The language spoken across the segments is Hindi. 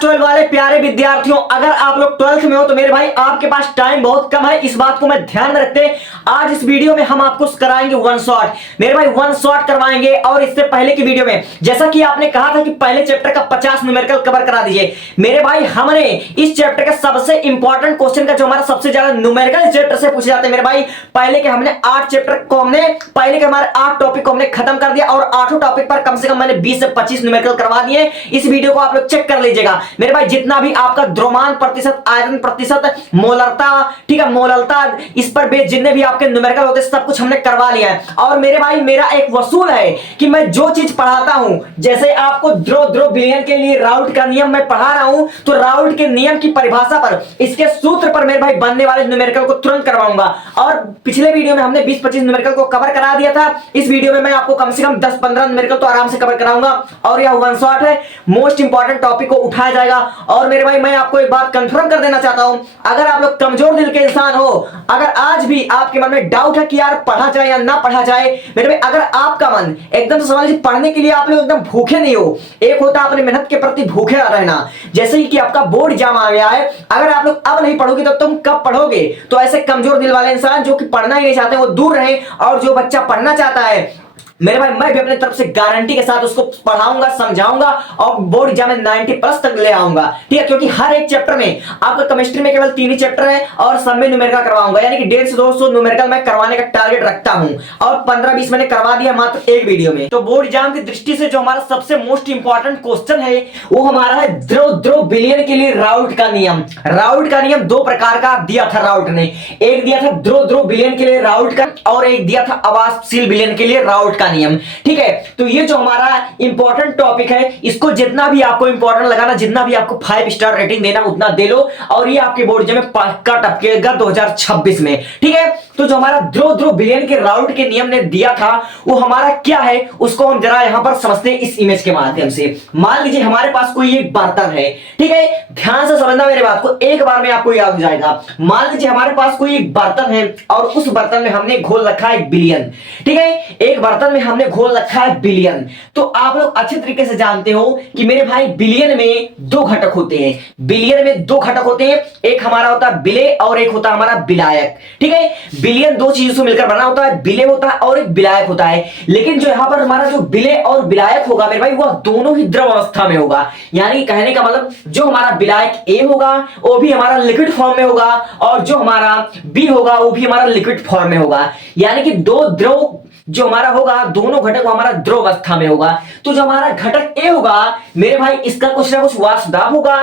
12 वाले प्यारे विद्यार्थियों, अगर आप लोग 12th में हो तो मेरे भाई आपके पास टाइम बहुत कम है। इस बात को मैं ध्यान में रखते आज इस वीडियो में हम आपको कराएंगे वन शॉट। मेरे भाई वन शॉट करवाएंगे। और इससे पहले की वीडियो में जैसा कि आपने कहा था कि पहले चैप्टर का 50 न्यूमेरिकल कवर करा दीजिए, मेरे भाई हमने इस चैप्टर का सबसे इंपॉर्टेंट क्वेश्चन का जो हमारा सबसे ज्यादा न्यूमेरिकल चैप्टर से पूछे जाते हैं मेरे भाई, पहले के हमने 8 चैप्टर को हमने पहले के हमारे 8 टॉपिक को हमने खत्म कर दिया और 8 टॉपिक पर कम से कम मैंने 20 से 25 न्यूमेरिकल करवा दिए। इस वीडियो को आप लोग चेक कर लीजिएगा मेरे भाई, जितना भी आपका द्रव्यमान प्रतिशत, आयरन प्रतिशत, मोलरता, ठीक है मोलरता, इस पर बेस जितने भी आपके न्यूमेरिकल होते सब कुछ हमने करवा लिया है। और मेरे भाई मेरा एक वसूल है कि मैं जो चीज पढ़ाता हूं, जैसे आपको द्रव विलयन के लिए राउट का नियम मैं पढ़ा रहा हूं, तो राउट के नियम की परिभाषा पर, इसके सूत्र पर मेरे भाई बनने वाले न्यूमेरिकल को तुरंत करवाऊंगा। और पिछले वीडियो में हमने 20-25 न्यूमेरिकल को कवर करा दिया था, इस वीडियो में मैं आपको कम से कम 10-15 न्यूमेरिकल तो आराम से कवर कराऊंगा। और यह वन शॉट है, मोस्ट इंपॉर्टेंट टॉपिक को उठाया जाएगा। और मेरे भाई मैं आपको एक बात कंफर्म कर देना चाहता हूं, अगर आप लोग कमजोर दिल के इंसान हो, अगर आज भी आपके मन में डाउट है कि यार पढ़ा जाए या ना पढ़ा जाए, मेरे भाई अगर आपका मन एकदम से समझ लीजिए पढ़ने के लिए आप लोग एकदम भूखे नहीं हो, एक होता है अपने मेहनत के प्रति भूखे रहना, जैसे ही कि आपका बोर्ड एग्जाम आ गया है, अगर आप लोग अब नहीं पढ़ोगे तो तुम कब पढ़ोगे। तो ऐसे कमजोर दिल वाले इंसान जो कि पढ़ना ही नहीं चाहते वो दूर रहे, और जो बच्चा पढ़ना चाहता है मेरे भाई मैं भी अपने तरफ से गारंटी के साथ उसको पढ़ाऊंगा, समझाऊंगा और बोर्ड एग्जाम में 90 प्लस तक ले आऊंगा, ठीक है। क्योंकि हर एक चैप्टर में आपका केमिस्ट्री में केवल 3 ही चैप्टर है और सब में न्यूमेरिकल करवाऊंगा, यानी कि 150 से 200 न्यूमेरिकल मैं करवाने का टारगेट रखता हूं। और 15-20 मैंने करवा दिया मात्र एक वीडियो में। तो बोर्ड एग्जाम की दृष्टि से जो हमारा सबसे मोस्ट इंपॉर्टेंट क्वेश्चन है वो हमारा है द्रव विलयन के लिए राउट का नियम। राउट का नियम 2 प्रकार का दिया था राउट ने, एक दिया था द्रव विलयन के लिए राउट का, और एक दिया था अवाष्पशील विलयन के लिए राउट का नियम, ठीक है। तो ये जो हमारा इंपॉर्टेंट टॉपिक है, इसको जितना भी आपको इंपॉर्टेंट लगाना, जितना भी आपको 5 स्टार रेटिंग देना उतना दे लो, और ये आपके बोर्ड एग्जाम में पक्का टपकेगा 2026 में, ठीक है। तो जो हमारा द्रव विलयन के राउट के नियम ने दिया था वो हमारा क्या है, उसको हम जरा यहां पर समझते हैं इस इमेज के माध्यम से। मान लीजिए हमारे पास कोई एक बर्तन है, ठीक है, ध्यान से समझना मेरे बात को, एक बार में आपको याद हो जाएगा। मान लीजिए हमारे पास कोई एक बर्तन है और उस बर्तन में हमने घोल रखा है बिलियन, ठीक है, एक बर्तन में हमने घोल रखा है बिलियन। तो आप लोग अच्छे तरीके से जानते हो कि मेरे भाई बिलियन में 2 घटक होते हैं, बिलियन में 2 घटक होते हैं, एक हमारा होता है बिले और एक होता है हमारा विलायक, ठीक है। बिलियन 2 चीजों से मिलकर बना होता है, बिले होता है और एक विलायक होता है। लेकिन जो यहां पर हमारा जो बिले और विलायक होगा मेरे भाई वह दोनों ही द्रव अवस्था में होगा, यानी कहने का मतलब जो हमारा विलायक ए होगा वो भी हमारा लिक्विड फॉर्म में होगा, और जो हमारा बी होगा वो भी हमारा लिक्विड फॉर्म में होगा, यानी कि 2 द्रव जो हमारा होगा, दोनों घटक हमारा द्रव अवस्था में होगा। तो जो हमारा घटक ए होगा मेरे भाई इसका कुछ ना कुछ वाष्प दाब होगा।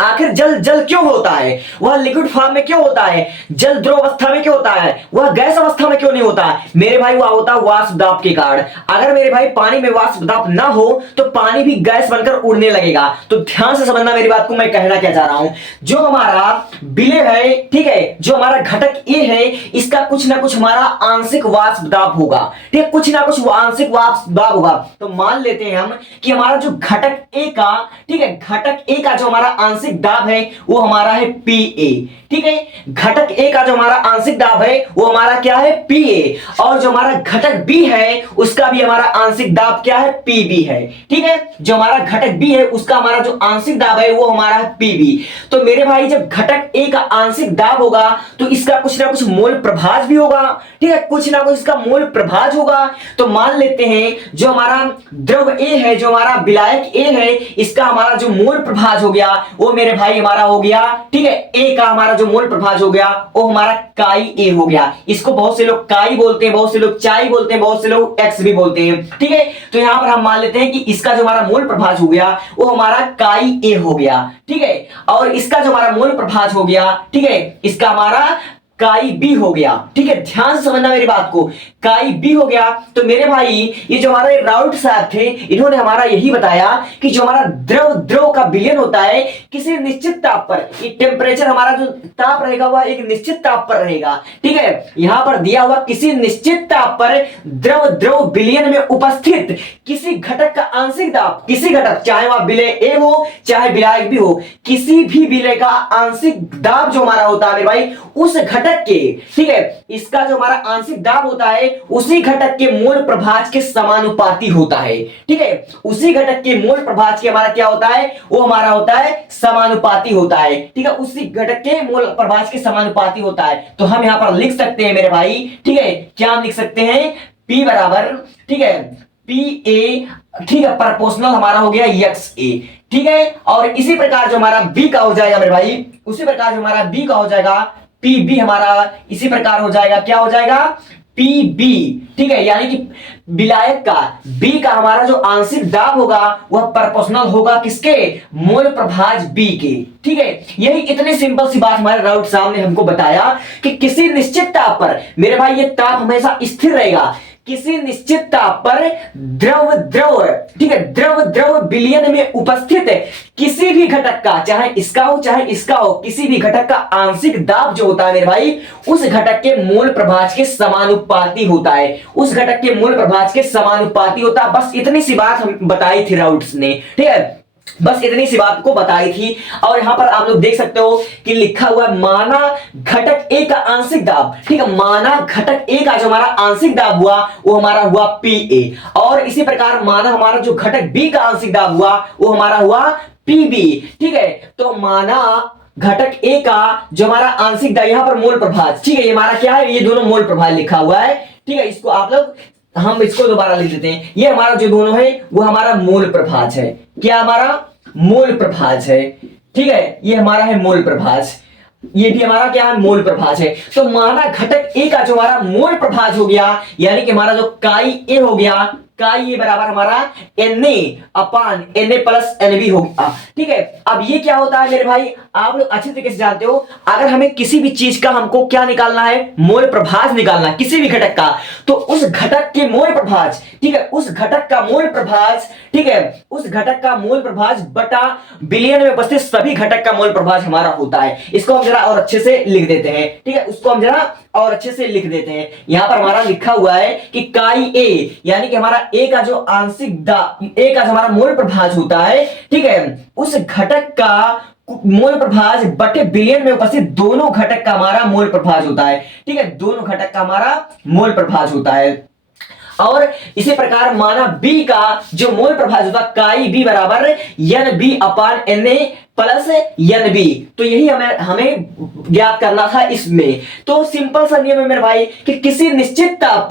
आखिर जल क्यों होता है, वह लिक्विड फॉर्म में क्यों होता है, जल द्रव अवस्था में क्यों होता है, वह गैस अवस्था में क्यों नहीं होता मेरे भाई, वह होता है वाष्प दाब के कारण। अगर मेरे भाई पानी में वाष्प दाब ना हो तो पानी भी गैस बनकर उड़ने लगेगा। तो ध्यान से समझना मेरी बात को, मैं कहना क्या चाह रहा हूं, जो हमारा विलय है, ठीक है, जो हमारा घटक ए है, इसका कुछ ना कुछ हमारा आंशिक वाष्प दाब होगा, ठीक है, कुछ ना कुछ आंशिक वाष्प दाब होगा। तो मान लेते हैं हम कि हमारा जो घटक ए का, ठीक है, घटक ए का जो हमारा आंशिक दाब है वो हमारा है Pa, ठीक है, घटक ए का जो हमारा आंशिक दाब है वो हमारा क्या है Pa, और जो हमारा घटक बी है उसका भी हमारा आंशिक दाब क्या है Pb है, ठीक है। जो हमारा घटक बी है उसका हमारा जो आंशिक दाब है वो हमारा है Pb। तो मेरे भाई जब घटक ए का आंशिक दाब होगा तो इसका कुछ ना कुछ मोल प्रभाज भी होगा, ठीक है, कुछ ना कुछ इसका मोल प्रभाज होगा। तो मान लेते हैं जो हमारा द्रव ए है, जो हमारा विलायक ए है, इसका हमारा जो मोल प्रभाज हो गया वो मेरे भाई हमारा हो गया, ठीक है, ए का हमारा जो मोल प्रभाज हो गया वो हमारा काई ए हो गया। इसको बहुत से लोग काई बोलते हैं, बहुत से लोग चाई बोलते हैं, बहुत से लोग एक्स भी बोलते हैं, ठीक है। तो यहां पर हम मान लेते हैं कि इसका जो हमारा मोल प्रभाज हो गया वो हमारा काई ए हो गया, ठीक है, और इसका जो हमारा मोल प्रभाज हो गया, ठीक है, इसका हमारा काई बी हो गया, ठीक है, ध्यान से समझना मेरी बात को, काई बी हो गया। तो मेरे भाई ये जो हमारे राउट साहब थे इन्होंने हमारा यही बताया कि जो हमारा द्रव का विलयन होता है किसी निश्चित ताप पर, ये टेम्परेचर हमारा जो ताप रहेगा वह एक निश्चित ताप पर रहेगा, ठीक है। यहां पर दिया हुआ किसी निश्चित ताप पर द्रव विलयन में उपस्थित किसी घटक का आंशिक दाब, किसी घटक चाहे वह विलय ए हो चाहे विलायक भी हो, किसी भी विलय का आंशिक दाब जो हमारा होता है मेरे भाई उस घटक के, ठीक है, इसका जो हमारा आंशिक दाब होता है उसी घटक के मोल प्रभाज के समानुपाती होता है। ठीक है, उसी घटक के मोल प्रभाज के हमारा क्या होता है, वो हमारा होता है समानुपाती होता है। ठीक है, उसी घटक के मोल प्रभाज के समानुपाती होता है। तो हम यहां पर लिख सकते हैं मेरे भाई, ठीक है, क्या हम लिख सकते हैं, P बराबर, ठीक है, पी ए, ठीक है, प्रोपोर्शनल हमारा हो गया एक्स ए। ठीक है, और इसी प्रकार जो हमारा बी का हो जाएगा मेरे भाई, उसी प्रकार जो हमारा बी का हो जाएगा पी बी, हमारा इसी प्रकार हो जाएगा, क्या हो जाएगा, पी बी। ठीक है, यानी कि विलायक का बी का हमारा जो आंशिक दाब होगा वह प्रोपोर्शनल होगा किसके, मोल प्रभाज बी के। ठीक है, यही इतनी सिंपल सी बात हमारे राउत साहब ने हमको बताया कि किसी निश्चित ताप पर मेरे भाई ये ताप हमेशा स्थिर रहेगा। किसी निश्चित ताप पर द्रव द्रव, ठीक है, द्रव द्रव विलयन में उपस्थित किसी भी घटक का, चाहे इसका हो चाहे इसका हो, किसी भी घटक का आंशिक दाब जो होता है मेरे भाई, उस घटक के मोल प्रभाज के समानुपाती होता है, उस घटक के मोल प्रभाज के समानुपाती होता है। बस इतनी सी बात हम बताई थी राउट्स ने। ठीक है, बस इतनी सी बात को बताई थी। और यहां पर आप लोग देख सकते हो कि लिखा हुआ है माना घटक ए का आंशिक दाब। ठीक है, माना घटक ए का जो हमारा आंशिक दाब हुआ वो हमारा हुआ पी ए, और इसी प्रकार माना हमारा जो घटक बी का आंशिक दाब हुआ वो हमारा हुआ पी बी। ठीक है, तो माना घटक ए का जो हमारा आंशिक दाब, यहां पर मोल प्रभाज, ठीक है, ये हमारा क्या है, ये दोनों मोल प्रभाज लिखा हुआ है। ठीक है, इसको आप लोग, हम इसको दोबारा लिख देते हैं, ये हमारा जो दोनों है वो हमारा मोल प्रभाज है। क्या हमारा मोल प्रभाज है। ठीक है, ये हमारा है मोल प्रभाज, ये भी हमारा क्या है, मोल प्रभाज है। तो माना घटक ए का जो हमारा मोल प्रभाज हो गया, यानी कि हमारा जो काई ए हो गया, काई ए बराबर हमारा Na अपान Na प्लस Nb हो गया। ठीक है, अब ये क्या होता है मेरे भाई, आप लोग अच्छे तरीके से जानते हो, अगर हमें किसी भी चीज का हमको क्या निकालना है, मोल प्रभाज निकालना, किसी भी घटक का, तो उस घटक के मोल प्रभाज, ठीक है, उस घटक का मोल प्रभाज, ठीक है, उस घटक का मोल प्रभाज बटा विलयन में उपस्थित सभी घटक का मोल प्रभाज हमारा होता है। इसको हम जरा और अच्छे से लिख देते हैं। ठीक है, उसको हम जरा और अच्छे से लिख देते हैं। यहां पर हमारा लिखा हुआ है कि काई ए, यानी कि हमारा ए का जो आंशिक दाब, ए का जो हमारा मोल प्रभाज होता है, ठीक है, उस घटक का मोल प्रभाज बटे विलयन में उपस्थित दोनों घटक का हमारा मोल प्रभाज होता है। ठीक है, दोनों घटक का हमारा मोल प्रभाज होता है। और इसी प्रकार माना बी का जो मोल प्रभाज होता है, काई बी बराबर N B upon N A plus N B. तो यही हमें ज्ञात करना था इसमें। तो सिंपल सा नियम है मेरे भाई कि किसी निश्चित ताप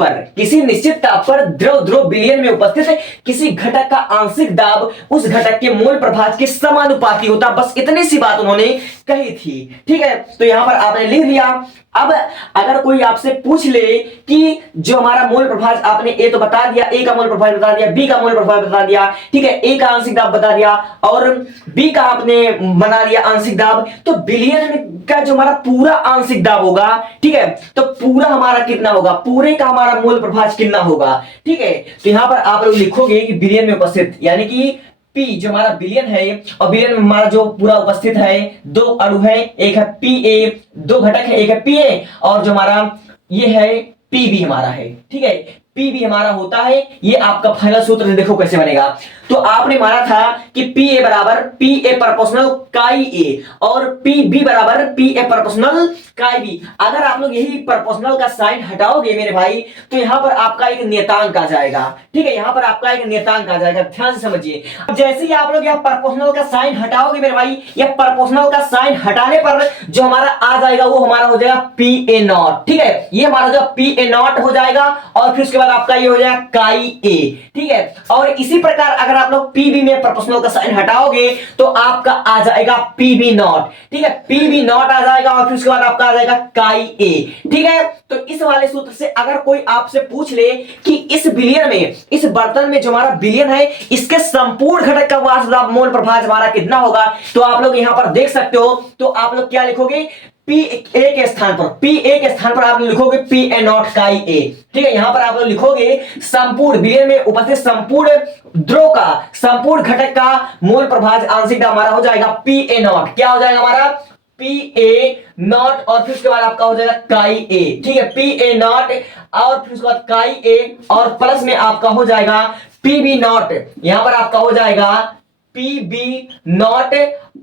पर द्रव द्रव विलयन में उपस्थित किसी घटक का आंशिक दाब उस घटक के मोल प्रभाज के समानुपाती होता। बस इतनी सी बात उन्होंने कही थी। ठीक है, तो यहां पर आपने लिख लिया। अब अगर कोई आपसे पूछ ले कि जो हमारा मोल प्रभाज, आपने ए तो बता दिया, ए का मोल प्रभाज बता दिया, बी का मोल प्रभाज बता दिया, ठीक है, ए का आंशिक दाब बता दिया और बी का आपने बना दिया आंशिक दाब, तो विलयन का जो हमारा पूरा आंशिक दाब होगा, ठीक है, तो पूरा हमारा कितना होगा, पूरे का हमारा मोल प्रभाज कितना होगा। ठीक है, तो यहां पर आप लोग लिखोगे कि विलयन में उपस्थित, यानी कि P जो हमारा विलयन है, और विलयन में हमारा जो पूरा उपस्थित है, दो अणु है, एक है Pa, दो घटक है, एक है Pa और जो हमारा ये है Pb हमारा है। ठीक है, Pb हमारा होता है, ये आपका फाइनल सूत्र देखो कैसे बनेगा। तो आपने माना था कि Pa बराबर Pa प्रोपोर्शनल काई ए और Pb बराबर Pa प्रोपोर्शनल काई बी। अगर आप लोग यही प्रोपोर्शनल का साइन हटाओगे मेरे भाई, तो यहां पर आपका एक नियतांक आ जाएगा। ठीक है, यहां पर आपका एक नियतांक आ जाएगा, ध्यान से समझिए। अब जैसे ही आप लोग यह प्रोपोर्शनल का साइन हटाओगे मेरे भाई, यह प्रोपोर्शनल का साइन हटाने पर जो हमारा आ जाएगा वो हमारा हो जाएगा Pa नॉट। ठीक है, ये हमारा जो Pa नॉट हो जाएगा और फिर उसके बाद आपका ये हो जाएगा काई ए। ठीक है, और इसी प्रकार अगर आप लोग Pb में प्रोपोर्शनल का साइन हटाओगे तो आपका आ जाएगा Pb नॉट। ठीक है, Pb नॉट आ जाएगा और फिर उसके बाद आपका आ जाएगा काई ए। ठीक है, तो इस वाले सूत्र से अगर कोई आपसे पूछ ले कि इस विलयन में, इस बर्तन में जो हमारा विलयन है, इसके संपूर्ण घटक का वाष्प दाब मोल प्रभाज हमारा कितना होगा, तो आप लोग यहां पर देख सकते हो। तो आप लोग क्या लिखोगे, Pa के स्थान पर आप लिखोगे Pa नॉट काई ए। ठीक है, यहां पर आप लोग लिखोगे संपूर्ण विलयन में उपस्थित संपूर्ण द्रव का, संपूर्ण घटक का मोल प्रभाज आंशिक दाब हमारा हो जाएगा Pa नॉट। क्या हो जाएगा हमारा Pa नॉट और फिर उसके बाद आपका हो जाएगा काई ए। ठीक है, Pa नॉट और फिर उसके बाद काई ए और प्लस में आपका हो जाएगा Pb नॉट। यहां पर आपका हो जाएगा पी बी नॉट,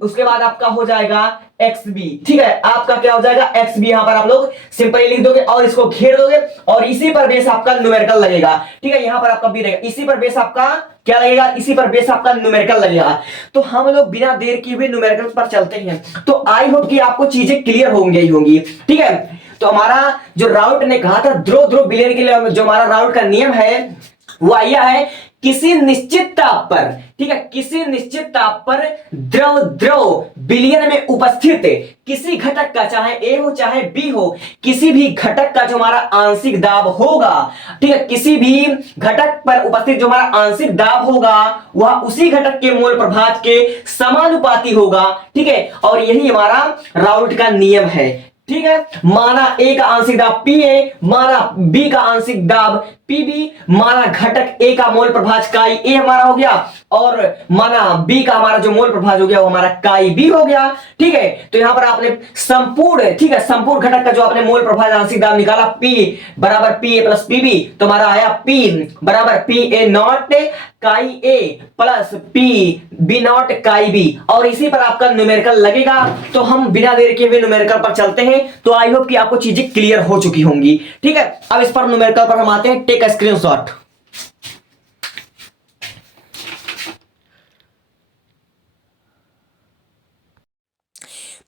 उसके बाद आपका हो जाएगा एक्स बी। ठीक है, आपका क्या हो जाएगा एक्स बी, यहां पर आप लोग सिंपली लिख दोगे और इसको घेर दोगे और इसी पर बेस आपका न्यूमेरिकल लगेगा। ठीक है, यहां पर आपका बी रहेगा, इसी पर बेस आपका क्या लगेगा, इसी पर बेस आपका न्यूमेरिकल लगेगा। तो हम लोग बिना देर किए हुए न्यूमेरिकल पर चलते हैं। तो आई होप कि आपको चीजें क्लियर होंगी ही होंगी। ठीक है, तो हमारा जो राउट ने कहा था ध्रुव ध्रुव बिलियन के लिए, जो हमारा राउट का नियम है वो यह है, किसी निश्चित ताप पर, ठीक है, किसी निश्चित ताप पर द्रव द्रव विलयन में उपस्थित किसी घटक का, चाहे ए हो चाहे बी हो, किसी भी घटक का जो हमारा आंशिक दाब होगा, ठीक है, किसी भी घटक पर उपस्थित जो हमारा आंशिक दाब होगा वह उसी घटक के मोल प्रभाज के समानुपाती होगा। ठीक है, और यही हमारा राउट का नियम है। ठीक है, माना ए का आंशिक दाब पी ए, माना बी का आंशिक दाब पी बी, माना घटक ए का मोल प्रभाज काई ए हमारा हो गया और माना बी का हमारा जो मोल प्रभाज हो गया वो हमारा काई बी हो गया। ठीक है, तो यहां पर आपने संपूर्ण, ठीक है, संपूर्ण घटक का जो आपने मोल प्रभाज आंशिक दाब निकाला पी बराबर P A plus P B, तो हमारा आया पी बराबर P A naught chi A plus P B naught chi B, और इसी पर आपका न्यूमेरिकल लगेगा। तो हम बिना देर के हुए न्यूमेरिकल पर चलते हैं। तो आई होप कि आपको चीजें क्लियर हो चुकी होंगी। ठीक है, अब इस पर न्यूमेरिकल पर हम आते हैं। Take a screenshot.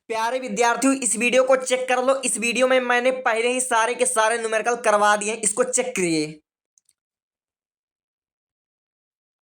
प्यारे विद्यार्थियों, इस वीडियो को चेक कर लो। इस वीडियो में मैंने पहले ही सारे के सारे न्यूमेरिकल करवा दिए, इसको चेक करिए।